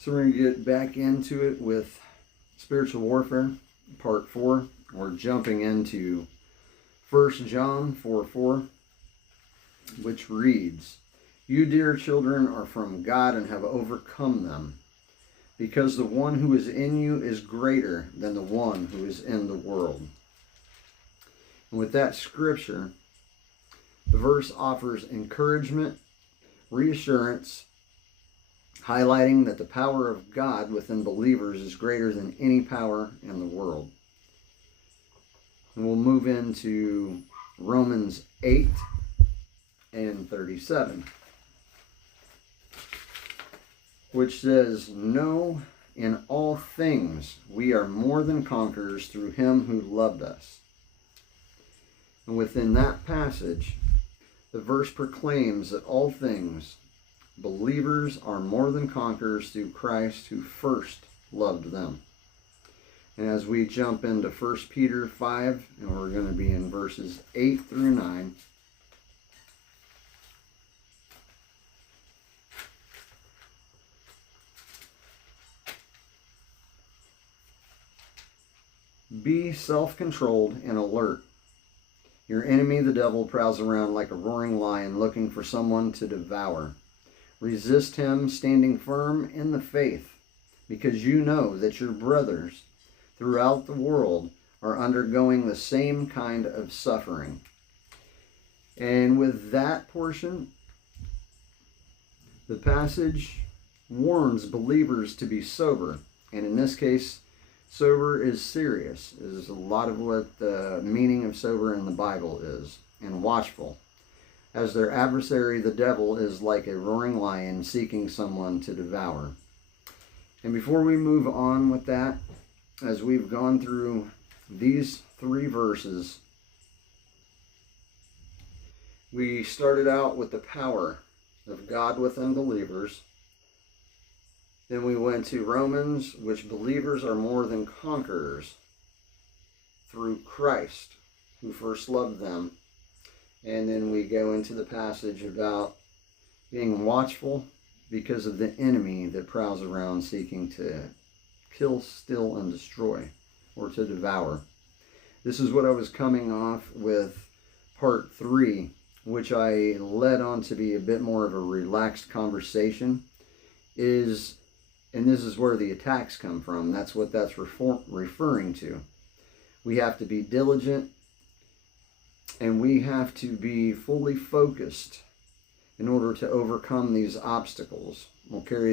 So we're going to get back into it with spiritual warfare, part 4. We're jumping into 1 John 4:4, which reads, "You, dear children, are from God and have overcome them, because the one who is in you is greater than the one who is in the world." And with that scripture, the verse offers encouragement, reassurance, highlighting that the power of God within believers is greater than any power in the world. And we'll move into Romans 8 and 37, which says, "No, in all things we are more than conquerors through him who loved us." And within that passage, the verse proclaims that all things, believers are more than conquerors through Christ who first loved them. And as we jump into 1 Peter 5, and we're going to be in verses 8 through 9. "Be self-controlled and alert. Your enemy, the devil, prowls around like a roaring lion looking for someone to devour. Resist him, standing firm in the faith, because you know that your brothers throughout the world are undergoing the same kind of suffering." And with that portion, the passage warns believers to be sober. And in this case, sober is serious, is a lot of what the meaning of sober in the Bible is, and watchful, as their adversary, the devil, is like a roaring lion seeking someone to devour. And before we move on with that, as we've gone through these 3 verses, we started out with the power of God within believers. Then we went to Romans, which believers are more than conquerors through Christ, who first loved them. And then we go into the passage about being watchful because of the enemy that prowls around seeking to kill, steal, and destroy, or to devour. This is what I was coming off with part 3, which I led on to be a bit more of a relaxed conversation, and this is where the attacks come from. That's what that's referring to. We have to be diligent, and we have to be fully focused in order to overcome these obstacles. We'll carry